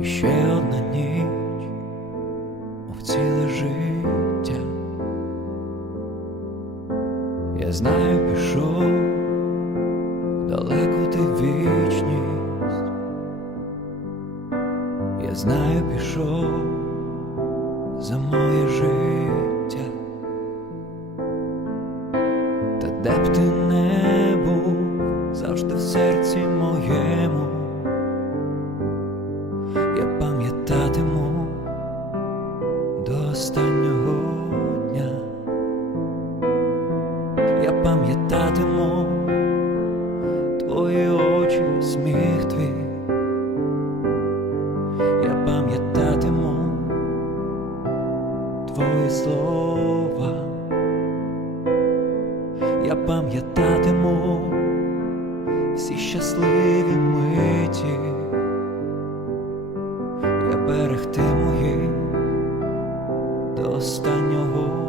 І ще одна ніч, мов ціле життя. Я знаю, пішов в далеку ти вічність. Я знаю, пішов за моє життя. Та де б ти не був, завжди в серці Я пам'ятатиму до останнього дня. Я пам'ятатиму твої очі, сміх твій. Я пам'ятатиму твої слова. Я пам'ятатиму всі щасливі Я мої до останнього